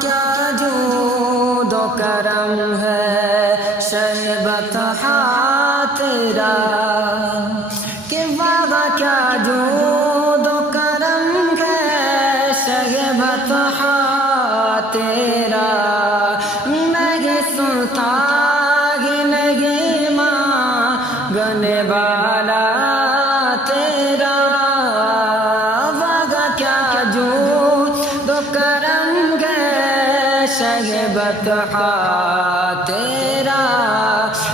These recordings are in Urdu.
کیا جود و کرم ہے شہ بطحا تیرا، کہ واہ کیا جود و کرم ہے شہ بطحا تیرا، نہیں سنتا نہیں مانگنے والا تیرا، واہ کیا جود و کرم ہے شہ بطحا تیرا،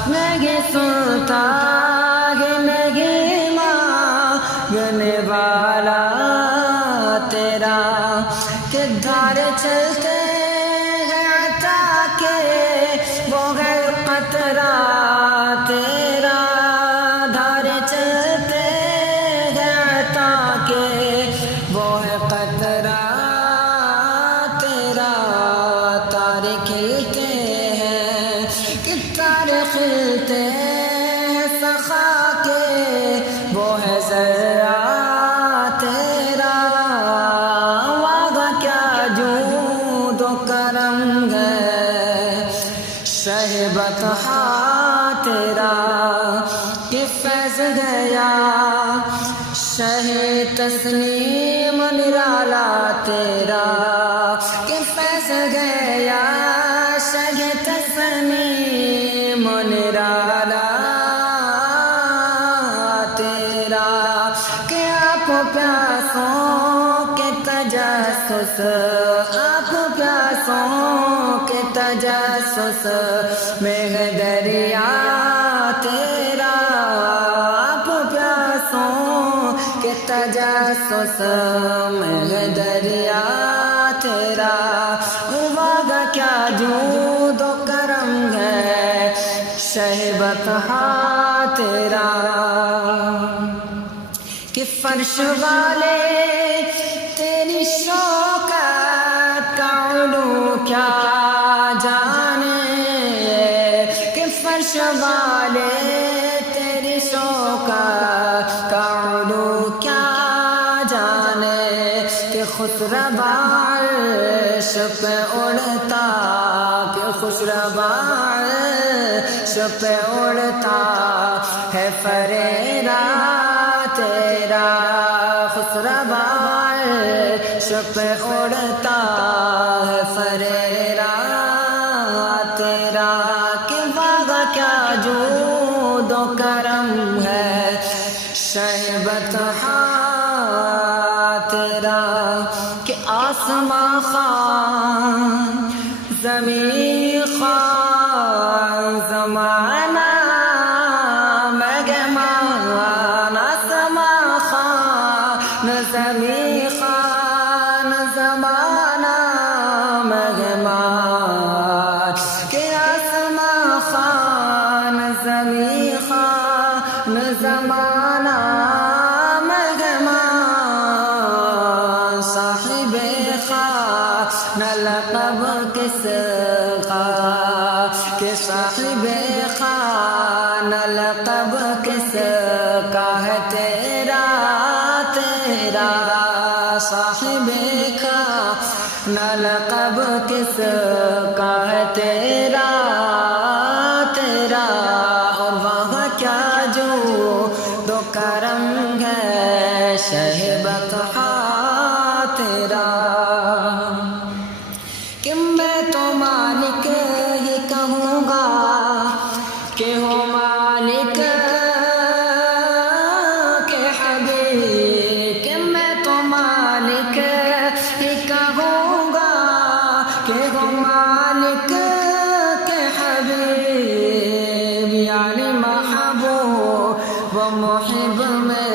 نہیں سنتا نہیں مانگنے والا تیرا، کہ دھار چلتے ہیں عطا کے وہ ہے قطرہ تیرا، دھار چلتے ہیں عطا کے وہ ہے قطرہ تیرا، تارے کھلتے ہیں کہ تارے کھلتے ہیں سخا کے وہ ہے ذرہ تیرا، واہ کیا جود و کرم ہے شہ بطحا تیرا، کہ فیض گیا شہ تسلیم نرالا تیرا، کہ فیض گیا شہ تسلیم نرالا تیرا، کہ آپ پیاسوں کے تجسس، آپ پیاسوں کے تجسس میں ہے دریا تیرا، آپ پیاسوں کے تجسس میں ہے دریا تیرا، واہ کیا جود و کرم ہے شہ بطحا تیرا، کہ فرش والے تیری شوکت کا علو کیا جانے، کہ فرش والے تیری شوکت کا علو کیا جانے، کہ خسروا عرش پہ اڑتا، کہ خسروا عرش پہ اڑتا ہے فریرا تیرا، خسروا عرش پہ اڑتا ہے فریرا تیرا، کہ واہ کیا جود و کرم ہے شہ بطحا تیرا، کہ آسمان خوان زمین خوان زمانہ مہمان، آسمان خوان زمین خوان زمانہ مہمان، کہ آسمان خوان زمین خوان زمانہ مہمان، صاحب خان لقب کس کا، کہ صاحب خان لقب کس کا ہے تیرا تیرا، صاحب خان لقب کس کا ہے تیرا تیرا، اور وہاں کیا جود و کرم ہے شہ بطحا تیرا، کہ میں تو مالک ہی کہوں گا کہ ہو مالک کے حبیب، کہ میں تو مالک ہی کہوں گا کہ ہو مالک کے حبیب، یعنی محبوب و محب میں،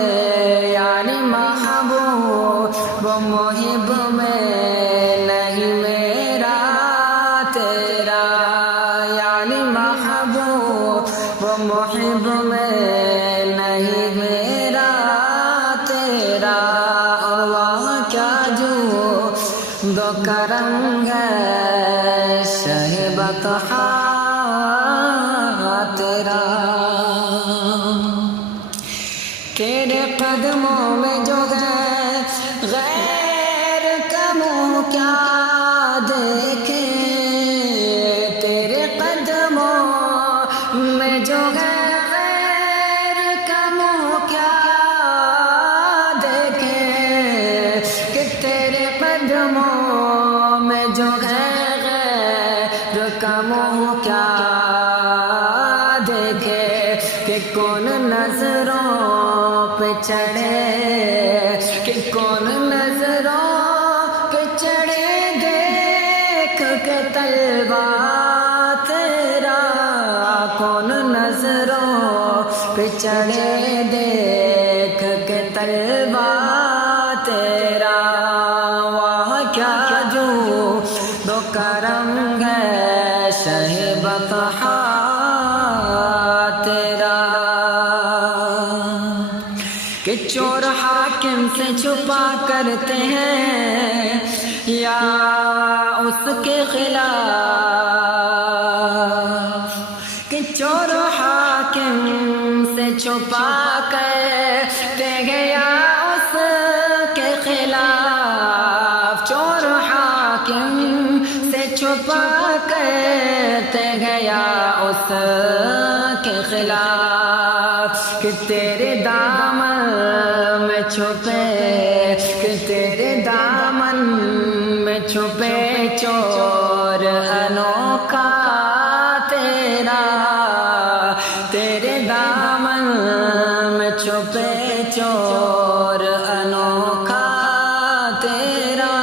یعنی محبوب و محب میں نہیں میرا تیرا، یعنی محبوب و محب میں نہیں میرا تیرا، اور وہاں کیا جود و کرم ہے شہ بطحا تیرا، تیرے قدموں میں جو ہے غیر کا منہ کیا دیکھے، دیکھ کے طلبہ تیرا کون نظروں پہ چڑھے دیکھ کے طلبہ تیرا واہ کیا جو دو کرم ہے شہ بطحا تیرا کہ چور حاکم سے چھپا کرتے ہیں یا اس کے خلاف کہ چور حاکم سے چھپا کرتے ہیں یا اس کے خلاف چور حاکم سے چھپا کرتے ہیں یا اس کے خلاف کہ تیرے دامن میں چھپے کہ تیرے دامن میں چھپے چور انوکھا تیرا تیرے دامن میں چھپے چور انوکھا تیرا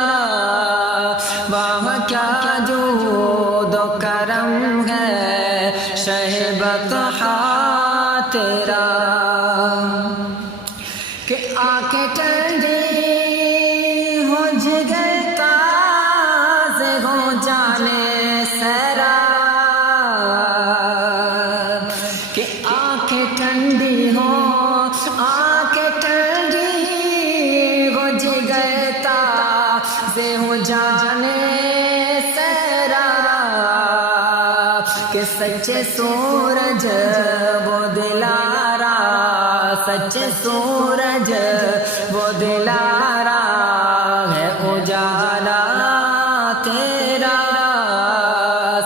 واہ کیا جود و کرم ہے شہ بطحا تیرا کہ آنکھیں ٹھنڈی ہو جگر تازے ہو جانے سیرا کہ آنکھیں ٹھنڈی ہو آنکھیں ٹھنڈی ہو جگر تازے ہو جانے سیرا کہ سچے سورج وہ دلارا سچے سورج وہ دلارا ہے اجالا تیرا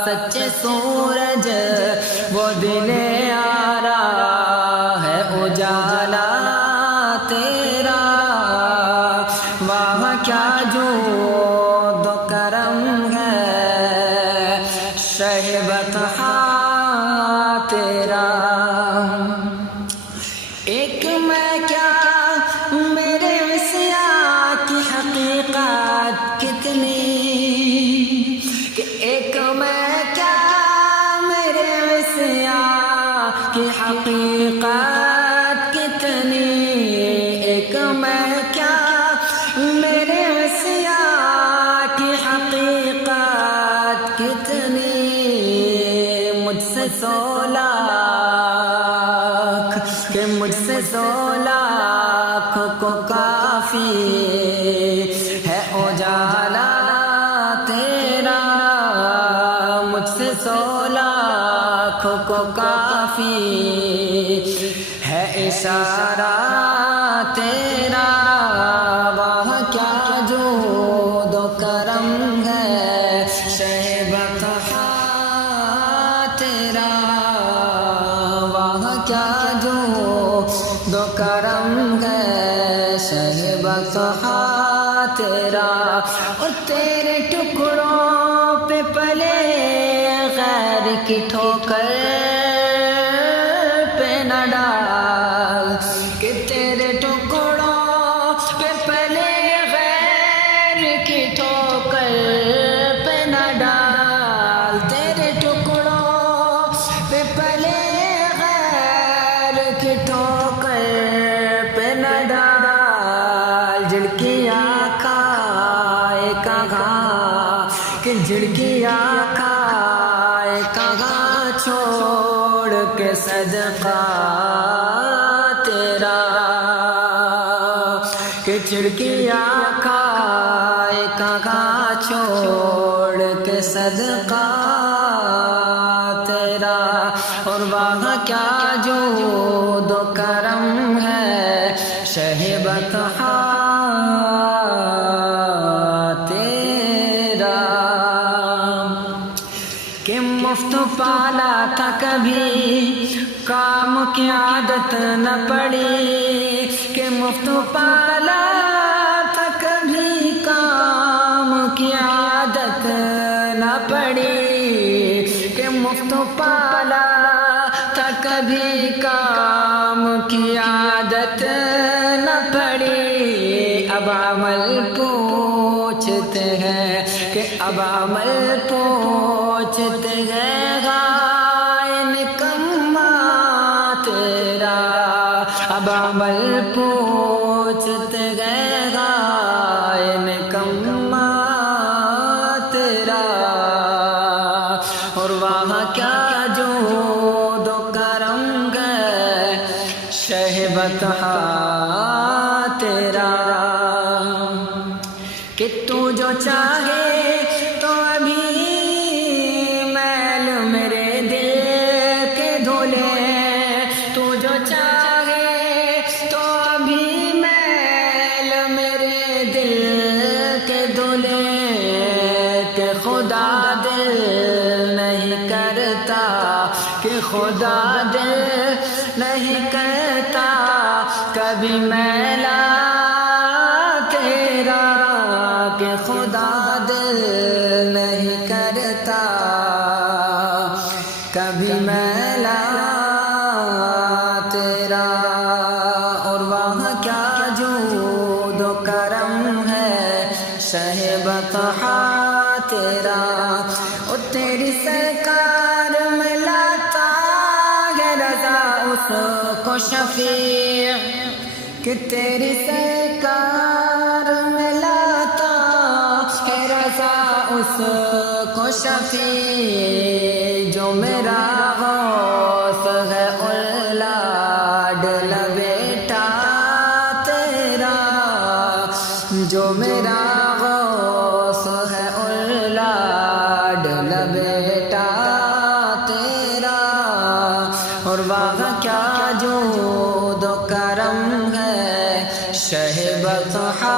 سچے سورج وہ دلارا ہے اجالا تیرا واہ کیا جود و کرم ہے شہ بطحا تیرا ایک میں کیا میرے عصیاں کی حقیقت کتنی کہ ایک میں کیا میرے عصیاں کی حقیقت کتنی ایک میں کیا میرے عصیاں کی حقیقت کتنی مجھ سے 100 لاکھ کہ مجھ سے 100 لاکھ کو کافی ہے اجالا تیرا مجھ سے 100 لاکھ کو کافی ہے اشارہ تیرا واہ کیا جود و کرم ہے شہ بطحا تیرا واہ کیا جود و کرم ہے شہ بطحا تیرا اور تیرے ٹکڑوں پہ پلے غیر کی ٹھوکر پہ نہ ڈال کہ تیرے ٹکڑوں پہ پلے غیر کی ٹھوکر پہ نہ ڈال تیرے ٹکڑوں پہ پلے غیر کی ٹھوکر پہ نہ ڈال جھڑکیاں کھائے کہاں کہ جھڑکیاں کھائے کہاں چھوڑ کے صدقہ تیرا کہ جھڑکیاں کھائے کہاں چھوڑ کے صدقہ تیرا اور واہ کیا جود و کرم ہے شہ بطحا تیرا کہ مفت پالا تھا کبھی کام کی عادت نہ پڑی کہ مفت پالا تھا کبھی کام کی عادت نہ پڑی کہ مفت پالا تھا کبھی کام کی عادت نہ پڑی اب عمل پوچھتے ہیں کہ اب عمل پوچھتے ہیں غائے نکما تیرا، اب عمل پوچھتے ہیں غائے نکما تیرا، اور وہاں کیا جود و کرم ہے شہ بطحا تیرا، کہ تو جو چاہے تو ابھی میل میرے دل کے دھولے، تو جو چاہے تو ابھی میل میرے دل کے دھولے، کہ خدا دل نہیں کرتا، کہ خدا دل نہیں کرتا کبھی میلا تیرا، کہ خدا دل نہیں کرتا کبھی میلا تیرا، اور وہاں کیا جود و کرم ہے شہ بطحا تیرا، اور تیری سرکار میں لاتا ہے رضا اس کو شفیع، کہ تیری سرکار میں لاتا ہے رضا اس کو شفیع، جو میرا غوث ہے لاڈلا بیٹا تیرا، جو میرا غوث ہے لاڈلا بیٹا تیرا، اور وہاں کیا جود و کرم ہے شہ بطحا